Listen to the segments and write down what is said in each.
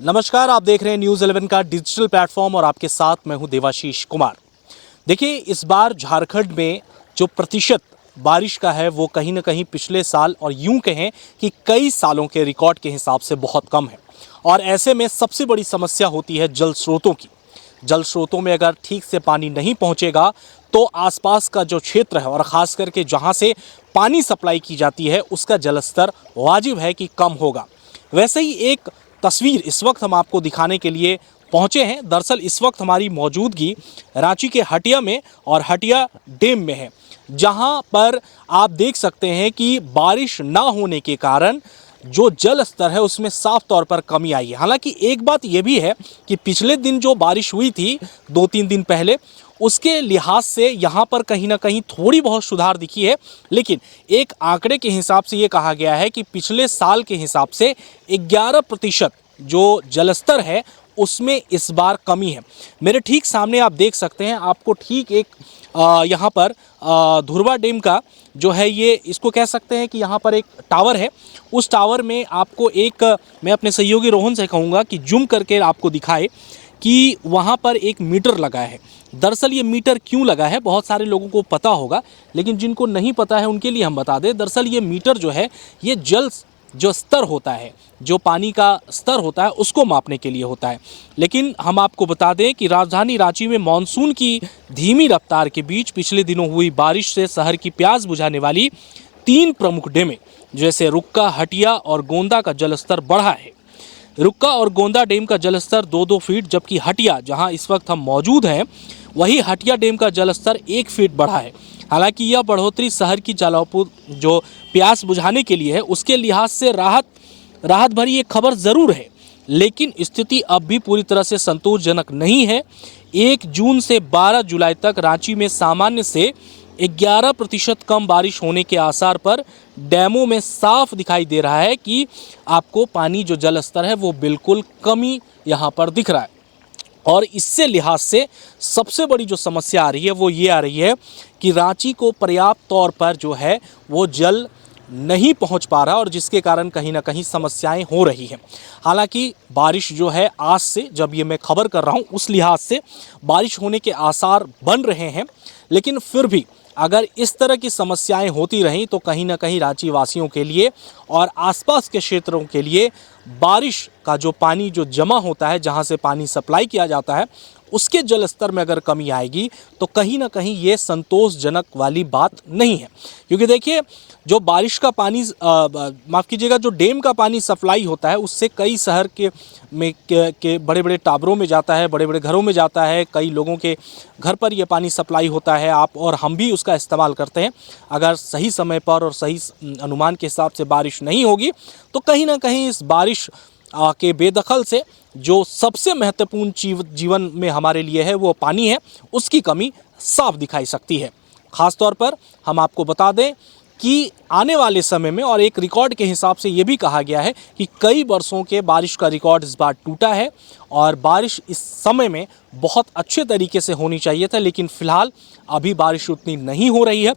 नमस्कार, आप देख रहे हैं न्यूज़ 11 का डिजिटल प्लेटफॉर्म और आपके साथ मैं हूं देवाशीष कुमार। देखिए, इस बार झारखंड में जो प्रतिशत बारिश का है वो कहीं ना कहीं पिछले साल और यूं कहें कि कई सालों के रिकॉर्ड के हिसाब से बहुत कम है। और ऐसे में सबसे बड़ी समस्या होती है जल स्रोतों की। जल स्रोतों में अगर ठीक से पानी नहीं पहुंचेगा तो आसपास का जो क्षेत्र है और ख़ास करके जहां से पानी सप्लाई की जाती है उसका जलस्तर वाजिब है कि कम होगा। वैसे ही एक तस्वीर इस वक्त हम आपको दिखाने के लिए पहुंचे हैं। दरअसल इस वक्त हमारी मौजूदगी रांची के हटिया में और हटिया डैम में है, जहां पर आप देख सकते हैं कि बारिश ना होने के कारण जो जल स्तर है उसमें साफ तौर पर कमी आई है। हालांकि एक बात यह भी है कि पिछले दिन जो बारिश हुई थी 2-3 दिन पहले, उसके लिहाज से यहाँ पर कहीं ना कहीं थोड़ी बहुत सुधार दिखी है। लेकिन एक आंकड़े के हिसाब से ये कहा गया है कि पिछले साल के हिसाब से 11% जो जलस्तर है उसमें इस बार कमी है। मेरे ठीक सामने आप देख सकते हैं, आपको ठीक एक यहाँ पर धुरवा डैम का जो है ये इसको कह सकते हैं कि यहाँ पर एक टावर है। उस टावर में आपको एक मैं अपने सहयोगी रोहन से कहूँगा कि जूम करके आपको दिखाए कि वहाँ पर एक मीटर लगा है। दरअसल ये मीटर क्यों लगा है बहुत सारे लोगों को पता होगा, लेकिन जिनको नहीं पता है उनके लिए हम बता दें। दरअसल ये मीटर जो है ये जल जो स्तर होता है, जो पानी का स्तर होता है उसको मापने के लिए होता है। लेकिन हम आपको बता दें कि राजधानी रांची में मानसून की धीमी रफ्तार के बीच पिछले दिनों हुई बारिश से शहर की प्यास बुझाने वाली 3 प्रमुख डैमें जैसे रुक्का, हटिया और गोंदा का जलस्तर बढ़ा है। रुक्का और गोंदा डैम का जलस्तर 2-2 फीट, जबकि हटिया जहां इस वक्त हम मौजूद हैं वही हटिया डैम का जलस्तर 1 फीट बढ़ा है। हालांकि यह बढ़ोतरी शहर की जलापूर्ति जो प्यास बुझाने के लिए है उसके लिहाज से राहत भरी एक खबर ज़रूर है, लेकिन स्थिति अब भी पूरी तरह से संतोषजनक नहीं है। 1 जून से 12 जुलाई तक रांची में सामान्य से 11% कम बारिश होने के आसार पर डैमों में साफ दिखाई दे रहा है कि आपको पानी जो जल स्तर है वो बिल्कुल कमी यहाँ पर दिख रहा है। और इससे लिहाज से सबसे बड़ी जो समस्या आ रही है वो ये आ रही है कि रांची को पर्याप्त तौर पर जो है वो जल नहीं पहुंच पा रहा और जिसके कारण कहीं ना कहीं समस्याएं हो रही हैं। हालांकि बारिश जो है आज से जब ये मैं खबर कर रहा हूं उस लिहाज से बारिश होने के आसार बन रहे हैं, लेकिन फिर भी अगर इस तरह की समस्याएं होती रहीं तो कहीं ना कहीं रांची वासियों के लिए और आसपास के क्षेत्रों के लिए बारिश का जो पानी जो जमा होता है, जहां से पानी सप्लाई किया जाता है, उसके जल स्तर में अगर कमी आएगी तो कहीं ना कहीं ये संतोषजनक वाली बात नहीं है। क्योंकि देखिए, जो बारिश का पानी माफ़ कीजिएगा जो डैम का पानी सप्लाई होता है उससे कई शहर के बड़े बड़े टावरों में जाता है, बड़े बड़े घरों में जाता है, कई लोगों के घर पर ये पानी सप्लाई होता है। आप और हम भी उसका इस्तेमाल करते हैं। अगर सही समय पर और सही अनुमान के हिसाब से बारिश नहीं होगी तो कहीं ना कहीं इस बारिश के बेदखल से जो सबसे महत्वपूर्ण जीवन में हमारे लिए है वो पानी है, उसकी कमी साफ दिखाई सकती है। ख़ास तौर पर हम आपको बता दें कि आने वाले समय में और एक रिकॉर्ड के हिसाब से ये भी कहा गया है कि कई वर्षों के बारिश का रिकॉर्ड इस बार टूटा है और बारिश इस समय में बहुत अच्छे तरीके से होनी चाहिए था, लेकिन फ़िलहाल अभी बारिश उतनी नहीं हो रही है।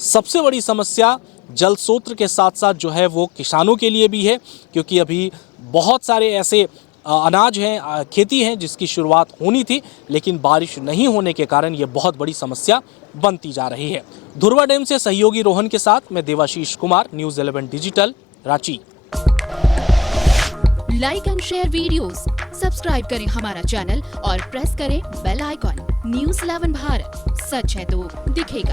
सबसे बड़ी समस्या जल स्रोत के साथ साथ जो है वो किसानों के लिए भी है, क्योंकि अभी बहुत सारे ऐसे अनाज हैं, खेती हैं जिसकी शुरुआत होनी थी, लेकिन बारिश नहीं होने के कारण ये बहुत बड़ी समस्या बनती जा रही है। धुरवा डैम से सहयोगी रोहन के साथ मैं Devashish Kumar, news 11 digital, Ranchi. Like and share videos, subscribe करें हमारा चैनल और प्रेस करें बेल आइकॉन। न्यूज़ 11 भारत, सच है तो दिखेगा।